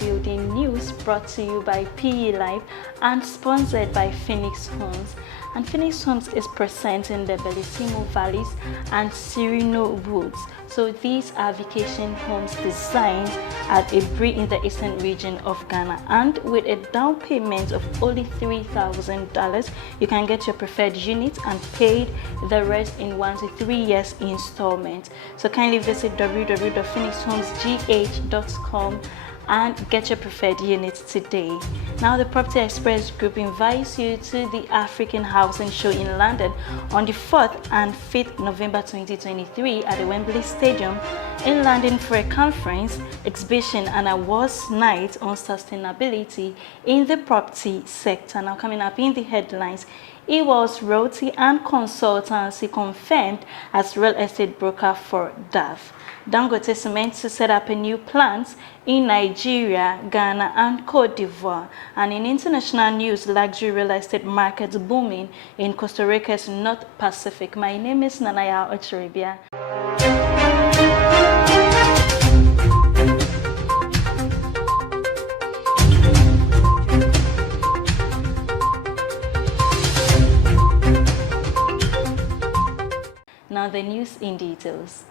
Building News, brought to you by PE Live and sponsored by Phoenix Homes. And Phoenix Homes is presenting the Bellissimo Valleys and Sereno Woods. So these are vacation homes designed at a breed in the eastern region of Ghana, and with a down payment of only $3,000, you can get your preferred unit and paid the rest in 1 to 3 years installment. So kindly visit www.phoenixhomesgh.com and get your preferred unit today. Now, the Property Express Group invites you to the African Housing Show in London on the 4th and 5th November 2023 at the Wembley Stadium in London for a conference, exhibition and awards night on sustainability in the property sector. Now, coming up in the headlines, Ewells Realty and Consultancy confirmed as real estate broker for DAF. Dangote Cement to set up a new plant in Nigeria, Ghana and Cote d'Ivoire. And in international news, luxury real estate markets booming in Costa Rica's North Pacific. My name is Nanaya Ochiribia. Now the news in details.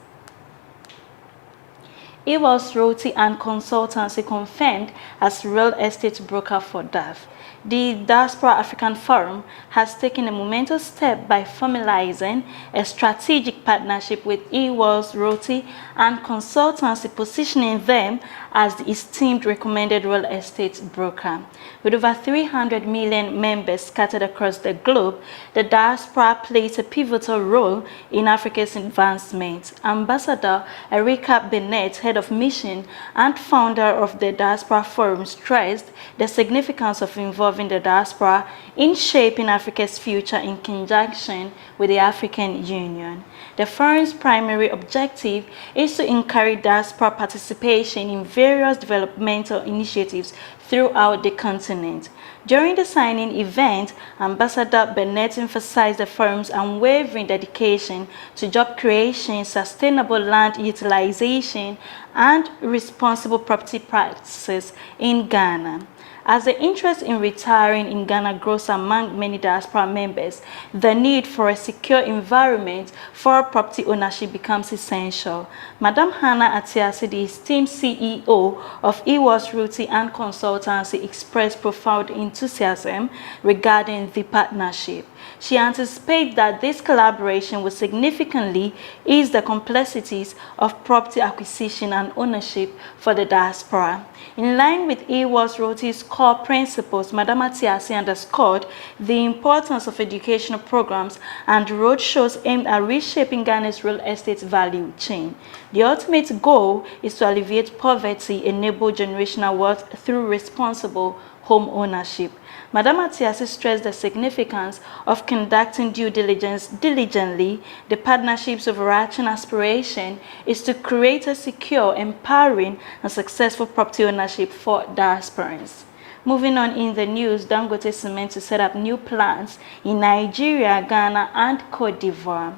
Ewells Realty and Consultancy confirmed as real estate broker for DAF. The Diaspora African Forum has taken a momentous step by formalizing a strategic partnership with Ewells Realty and Consultancy, positioning them as the esteemed recommended real estate broker. With over 300 million members scattered across the globe, the diaspora plays a pivotal role in Africa's advancement. Ambassador Erika Bennett, head of mission and founder of the Diaspora Forum, stressed the significance of involving the diaspora in shaping Africa's future in conjunction with the African Union. The forum's primary objective is to encourage diaspora participation in various developmental initiatives throughout the continent. During the signing event, Ambassador Bennett emphasized the forum's unwavering dedication to job creation, sustainable land utilization, and responsible property practices in Ghana. As the interest in retiring in Ghana grows among many diaspora members, the need for a secure environment for property ownership becomes essential. Madam Hannah Atiasi, the esteemed CEO of Ewells Realty and Consultancy, expressed profound enthusiasm regarding the partnership. She anticipates that this collaboration will significantly ease the complexities of property acquisition and ownership for the diaspora. In line with Ewells Realty's core principles, Madam Atiasi underscored the importance of educational programs and roadshows aimed at reshaping Ghana's real estate value chain. The ultimate goal is to alleviate poverty, enable generational wealth through responsible home ownership. Madam Atiasi stressed the significance of conducting due diligence diligently. The partnership's overarching aspiration is to create a secure, empowering, and successful property ownership for diasporans. Moving on in the news, Dangote Cement to set up new plants in Nigeria, Ghana, and Cote d'Ivoire.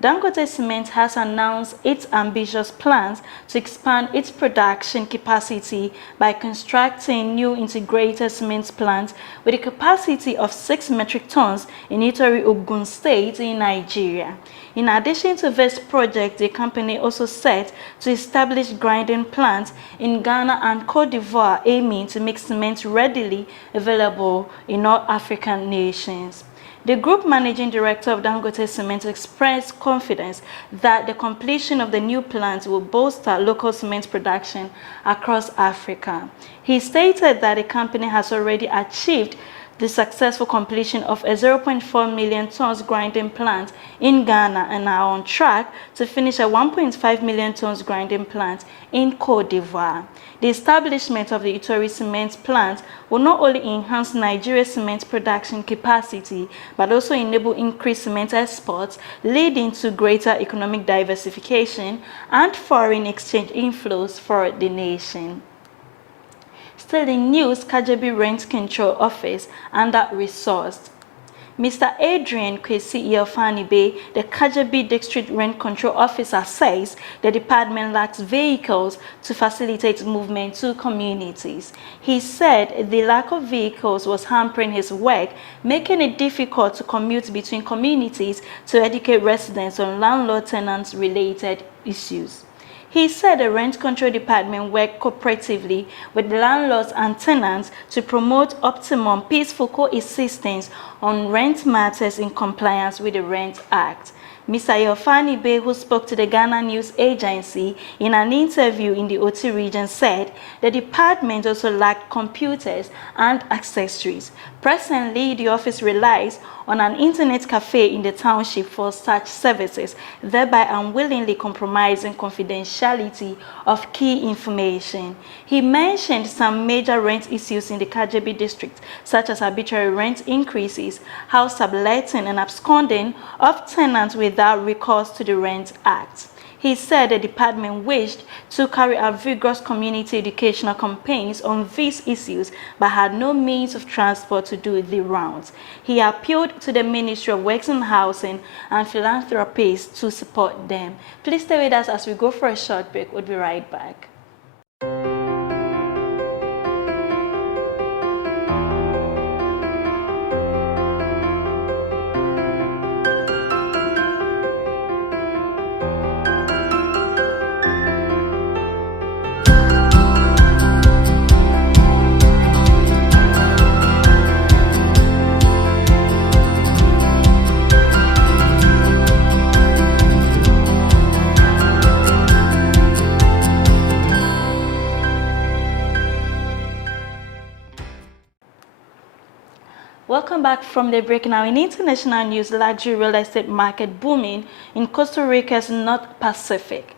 Dangote Cement has announced its ambitious plans to expand its production capacity by constructing new integrated cement plants with a capacity of 6 metric tons in Itori, Ogun State in Nigeria. In addition to this project, the company also set to establish grinding plants in Ghana and Cote d'Ivoire, aiming to make cement readily available in all African nations. The group managing director of Dangote Cement expressed confidence that the completion of the new plant will bolster local cement production across Africa. He stated that the company has already achieved the successful completion of a 0.4 million tons grinding plant in Ghana and are on track to finish a 1.5 million tons grinding plant in Cote d'Ivoire. The establishment of the Itori cement plant will not only enhance Nigeria's cement production capacity, but also enable increased cement exports, leading to greater economic diversification and foreign exchange inflows for the nation. Still in news, Kajebi Rent Control Office under-resourced. Mr. Adrian Kwesi Iyofanibe, the Kajebi District Rent Control Officer, says the department lacks vehicles to facilitate movement to communities. He said the lack of vehicles was hampering his work, making it difficult to commute between communities to educate residents on landlord-tenant related issues. He said the Rent Control Department worked cooperatively with landlords and tenants to promote optimum peaceful coexistence on rent matters in compliance with the Rent Act. Mr. Iyofanibe, who spoke to the Ghana News Agency in an interview in the Oti region, said the department also lacked computers and accessories. Presently, the office relies on an internet cafe in the township for such services, thereby unwillingly compromising confidentiality of key information. He mentioned some major rent issues in the Kajebi district, such as arbitrary rent increases, house subletting, and absconding of tenants without recourse to the Rent Act. He said the department wished to carry out vigorous community educational campaigns on these issues, but had no means of transport to do the rounds. He appealed to the Ministry of Works and Housing and philanthropists to support them. Please stay with us as we go for a short break. We'll be right back. Welcome back from the break. Now, in international news, luxury real estate market booming in Costa Rica's North Pacific.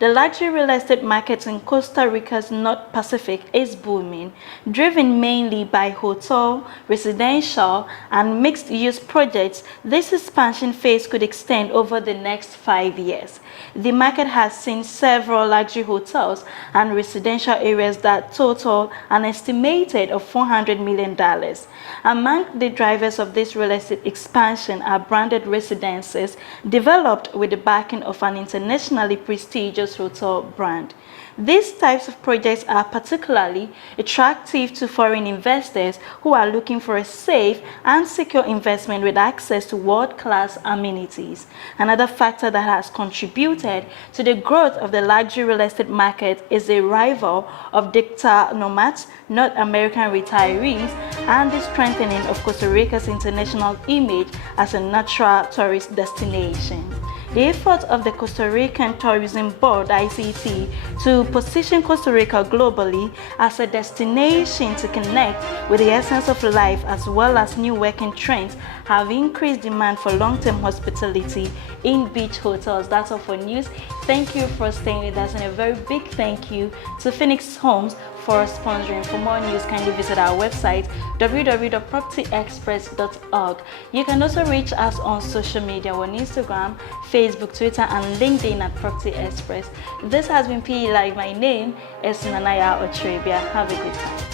The luxury real estate market in Costa Rica's North Pacific is booming, driven mainly by hotel, residential, and mixed-use projects. This expansion phase could extend over the next 5 years. The market has seen several luxury hotels and residential areas that total an estimated of $400 million. Among the drivers of this real estate expansion are branded residences developed with the backing of an internationally prestigious hotel brand. These types of projects are particularly attractive to foreign investors who are looking for a safe and secure investment with access to world-class amenities. Another factor that has contributed to the growth of the luxury real estate market is the arrival of digital nomads, North American retirees, and the strengthening of Costa Rica's international image as a natural tourist destination. The effort of the Costa Rican Tourism Board, ICT, to position Costa Rica globally as a destination to connect with the essence of life as well as new working trends have increased demand for long-term hospitality in beach hotels. That's all for news. Thank you for staying with us, and a very big thank you to Phoenix Homes for sponsoring. For more news, kindly visit our website www.propertyexpress.org. You can also reach us on social media on Instagram, Facebook, Twitter, and LinkedIn at Property Express. This has been PE Live. My name is Nanaya Otrebia. Have a good time.